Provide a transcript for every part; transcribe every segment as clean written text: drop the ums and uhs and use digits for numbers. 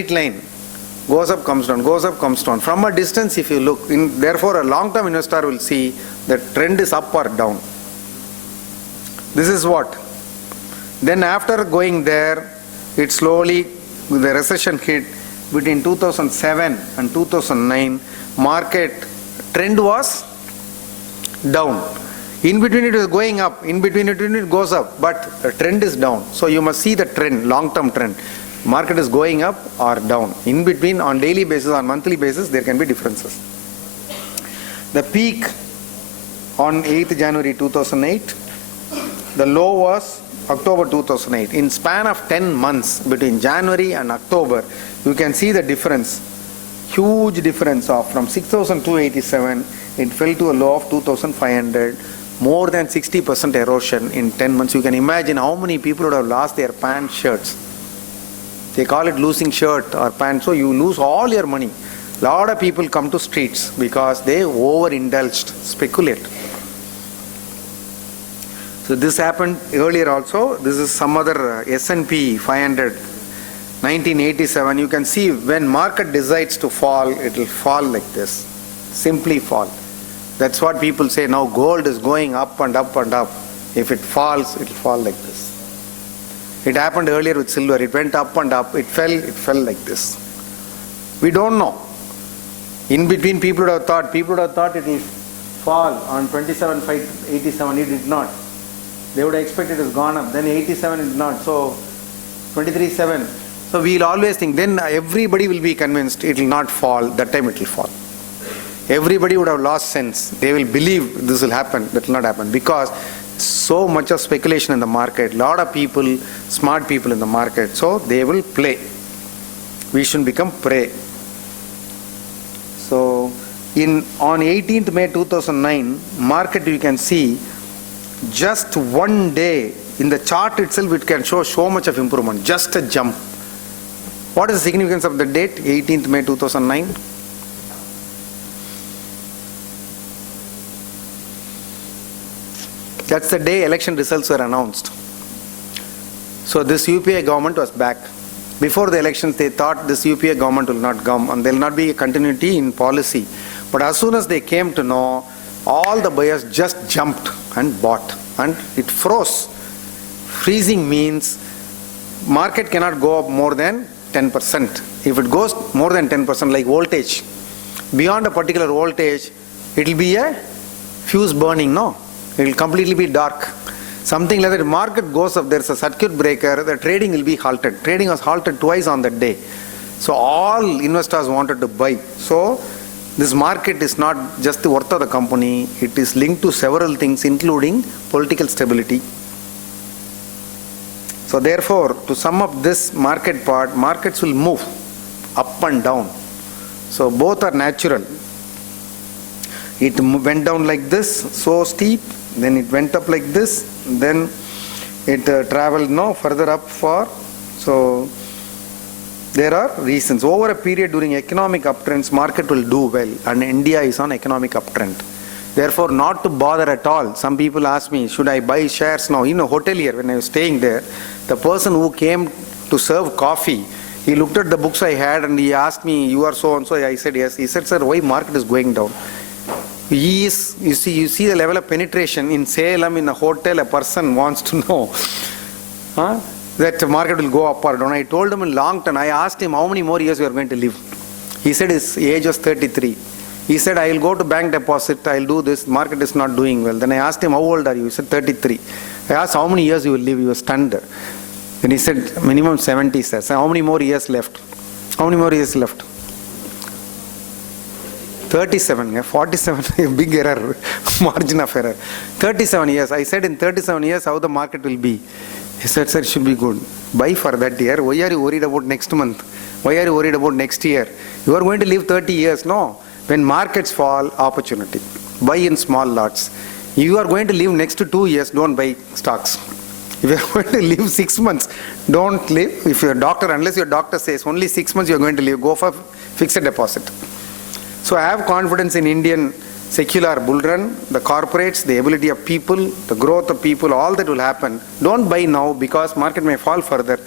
straight line. Goes up, comes down, goes up, comes down. From a distance, if you look, therefore a long-term investor will see the trend is up or down. This is what. Then after going there, it slowly, the recession hit between 2007 and 2009, market trend was down. In between it is going up, in between it goes up, but the trend is down. So you must see the trend, long-term trend. Market is going up or down. In between, on daily basis, on monthly basis, there can be differences. The peak on 8th January 2008, the low was October 2008. In span of 10 months between January and October, you can see the difference. Huge difference of from 6,287, it fell to a low of 2,500. More than 60% erosion in 10 months. You can imagine how many people would have lost their pants, shirts. They call it losing shirt or pants. So you lose all your money. Lot of people come to streets because they overindulged, speculate. So this happened earlier also. This is some other S&P 500, 1987. You can see when market decides to fall, it will fall like this. Simply fall. That's what people say now. Gold is going up and up and up. If it falls, it will fall like this. It happened earlier with silver. It went up and up. It fell like this. We don't know. In between, people would have thought it will fall on 27,587. It did not. They would have expected it has gone up. Then 87 it did not. So 23.7. So we'll always think. Then everybody will be convinced it will not fall. That time it will fall. Everybody would have lost sense. They will believe this will happen. That will not happen because so much of speculation in the market. Lot of people, smart people in the market. So they will play. We shouldn't become prey. So on 18th May 2009, market you can see just one day in the chart itself it can show so much of improvement. Just a jump. What is the significance of the date? 18th May 2009. That's the day election results were announced. So this UPA government was back. Before the elections, they thought this UPA government will not come and there will not be a continuity in policy. But as soon as they came to know, all the buyers just jumped and bought. And it froze. Freezing means market cannot go up more than 10%. If it goes more than 10%, like voltage, beyond a particular voltage, it will be a fuse burning, no? It will completely be dark. Something like that. If market goes up, there is a circuit breaker, the trading will be halted. Trading was halted twice on that day. So all investors wanted to buy. So this market is not just the worth of the company, it is linked to several things including political stability. So therefore, to sum up this market part, markets will move up and down. So both are natural. It went down like this, so steep, then it went up like this, then it traveled further up for. So there are reasons. Over a period during economic uptrends, market will do well, and India is on economic uptrend. Therefore, not to bother at all. Some people ask me, should I buy shares now? Hotelier, when I was staying there, the person who came to serve coffee, he looked at the books I had and he asked me, you are so and so. I said yes. He said, sir, why market is going down? You see the level of penetration in Salem, in a hotel, a person wants to know that market will go up or down. I told him in long term, I asked him how many more years you are going to live. He said his age was 33. He said, I will go to bank deposit, I will do this, market is not doing well. Then I asked him, how old are you? He said 33. I asked how many years you will live, he was stunned. Then he said, minimum 70, sir. So how many more years left? How many more years left? 37, 47, big error, margin of error. 37 years. I said in 37 years how the market will be. He said, sir, it should be good. Buy for that year. Why are you worried about next month? Why are you worried about next year? You are going to live 30 years. No. When markets fall, opportunity. Buy in small lots. You are going to live next to 2 years, don't buy stocks. If you are going to live 6 months, don't live. If your doctor, unless your doctor says only 6 months you are going to live, go for fixed deposit. So I have confidence in Indian secular bull run, the corporates, the ability of people, the growth of people, all that will happen. Don't buy now because market may fall further.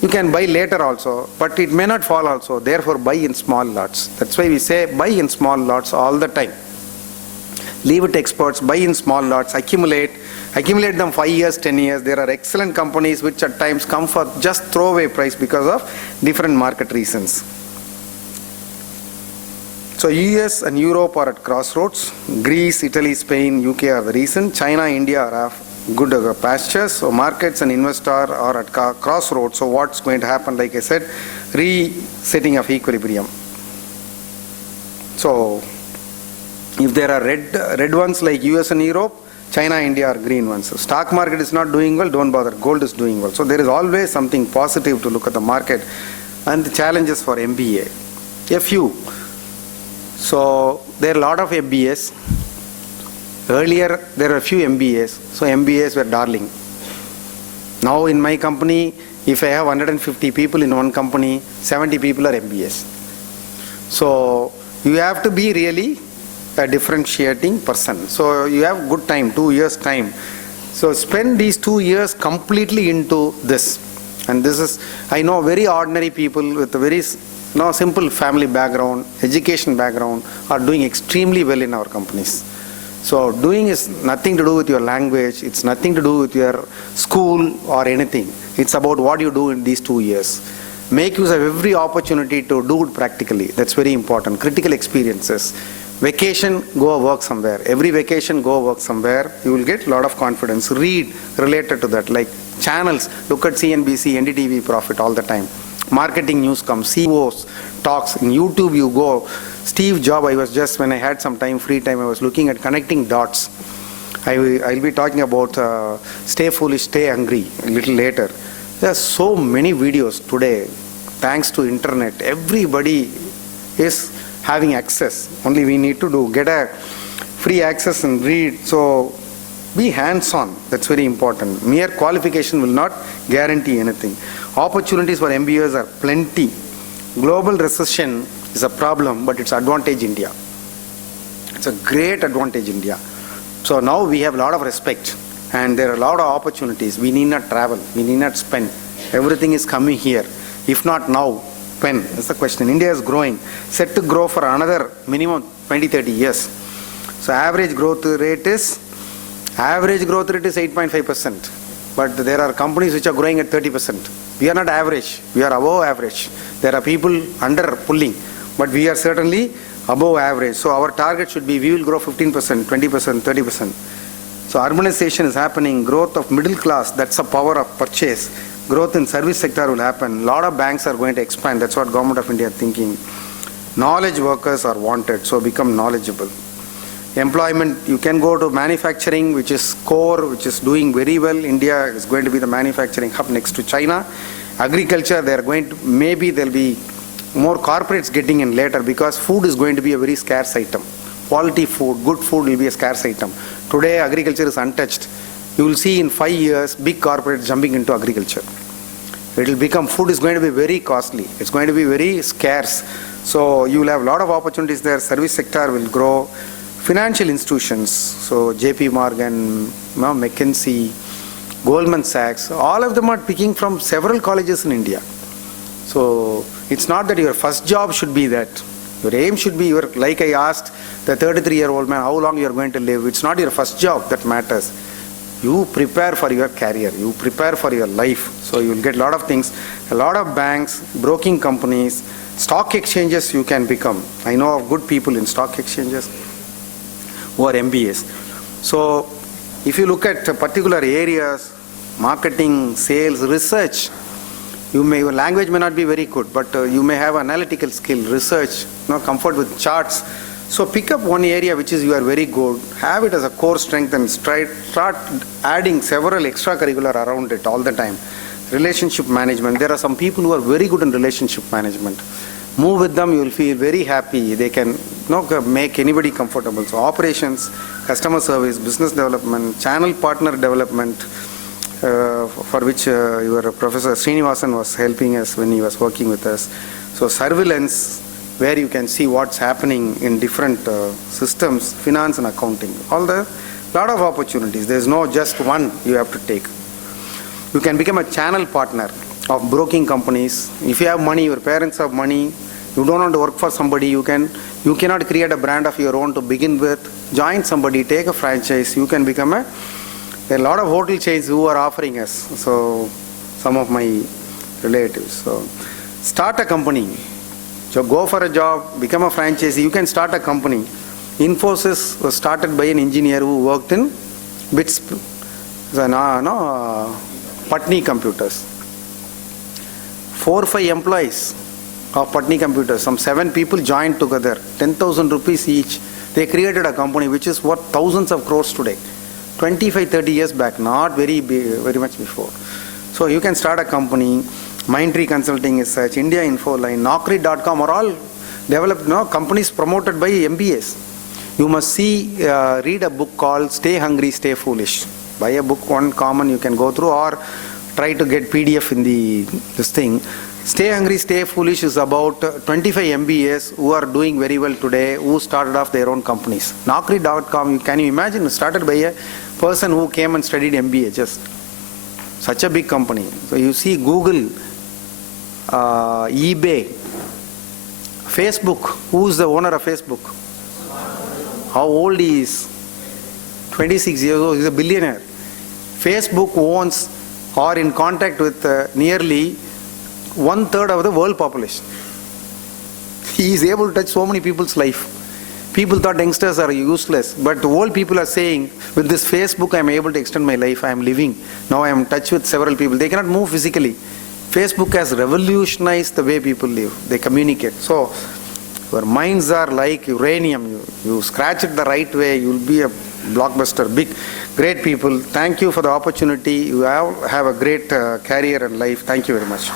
You can buy later also, but it may not fall also. Therefore, buy in small lots. That's why we say buy in small lots all the time. Leave it to experts, buy in small lots, accumulate them 5 years, 10 years. There are excellent companies which at times come for just throwaway price because of different market reasons. So US and Europe are at crossroads. Greece, Italy, Spain, UK are the reason. China, India are good pastures. So markets and investors are at crossroads. So what's going to happen? Like I said, resetting of equilibrium. So if there are red ones like US and Europe, China, India are green ones. So stock market is not doing well, don't bother. Gold is doing well. So there is always something positive to look at the market. And the challenges for MBA. A few. So there are a lot of MBAs. Earlier there were a few MBAs. So MBAs were darling. Now in my company, if I have 150 people in one company, 70 people are MBAs. So you have to be really a differentiating person. So you have good time, 2 years time. So spend these 2 years completely into this. And this is, I know very ordinary people with a very simple family background, education background are doing extremely well in our companies. So doing is nothing to do with your language, it's nothing to do with your school or anything. It's about what you do in these 2 years. Make use of every opportunity to do it practically. That's very important. Critical experiences. Vacation, go work somewhere. Every vacation, go work somewhere. You will get a lot of confidence. Read related to that, like channels. Look at CNBC, NDTV Profit all the time. Marketing news comes, CEOs talks. In YouTube you go. Steve Jobs, I was just, when I had some time, free time, I was looking at connecting dots. I'll be talking about stay foolish, stay hungry a little later. There are so many videos today, thanks to internet. Everybody is having access. Only we need to get a free access and read. So be hands-on. That's very important. Mere qualification will not guarantee anything. Opportunities for MBAs are plenty. Global recession is a problem, but it's advantage India. It's a great advantage India. So now we have a lot of respect and there are a lot of opportunities. We need not travel. We need not spend. Everything is coming here. If not now, when? That's the question. India is growing, set to grow for another minimum 20-30 years. So average growth rate is 8.5%. But there are companies which are growing at 30%. We are not average. We are above average. There are people under pulling, but we are certainly above average. So our target should be we will grow 15%, 20%, 30%. So urbanization is happening. Growth of middle class, that's a power of purchase. Growth in service sector will happen. A lot of banks are going to expand. That's what Government of India is thinking. Knowledge workers are wanted, so become knowledgeable. Employment, you can go to manufacturing, which is core, which is doing very well. India is going to be the manufacturing hub next to China. Agriculture, maybe there'll be more corporates getting in later because food is going to be a very scarce item. Quality food, good food will be a scarce item. Today, agriculture is untouched. You will see in 5 years, big corporates jumping into agriculture. It will become, food is going to be very costly. It's going to be very scarce. So you will have a lot of opportunities there. Service sector will grow. Financial institutions, so JP Morgan, McKinsey, Goldman Sachs, all of them are picking from several colleges in India. So it's not that your first job should be that. Your aim should be, like I asked the 33-year-old man, how long you are going to live. It's not your first job that matters. You prepare for your career. You prepare for your life. So you will get a lot of things. A lot of banks, broking companies, stock exchanges you can become. I know of good people in stock exchanges who are MBAs. So if you look at particular areas, marketing, sales, research, your language may not be very good, but you may have analytical skill, research, comfort with charts. So pick up one area which is you are very good, have it as a core strength and start adding several extracurricular around it all the time. Relationship management, there are some people who are very good in relationship management. Move with them, you will feel very happy. They can make anybody comfortable. So operations, customer service, business development, channel partner development, for which your Professor Srinivasan was helping us when he was working with us. So surveillance, where you can see what's happening in different systems, finance and accounting. Lot of opportunities. There's no just one you have to take. You can become a channel partner. of broking companies. If you have money, your parents have money, you don't want to work for somebody, you cannot create a brand of your own to begin with. Join somebody, take a franchise, you can become a lot of hotel chains who are offering us. So some of my relatives. So start a company. So go for a job, become a franchisee, you can start a company. Infosys was started by an engineer who worked in BITS, Patni Computers. 4 or 5 employees of Patni Computers, some 7 people joined together, 10,000 rupees each. They created a company which is worth thousands of crores today. 25-30 years back, not very much before. So you can start a company. Mindtree Consulting is such, India Infoline, Naukri.com are all developed companies promoted by MBAs. You must read a book called Stay Hungry, Stay Foolish. Buy a book, one common you can go through, or try to get PDF in this thing. Stay Hungry, Stay Foolish is about 25 MBAs who are doing very well today, who started off their own companies. Naukri.com, can you imagine, started by a person who came and studied MBA, just such a big company. So you see Google, eBay, Facebook. Who is the owner of Facebook? How old he is? 26 years old. He's a billionaire. Facebook owns or in contact with nearly 1/3 of the world population. He is able to touch so many people's life. People thought youngsters are useless, but old people are saying, with this Facebook, I am able to extend my life. I am living. Now I am in touch with several people. They cannot move physically. Facebook has revolutionized the way people live. They communicate. So your minds are like uranium. You scratch it the right way, you will be a blockbuster. Great people. Thank you for the opportunity. You have a great career and life. Thank you very much.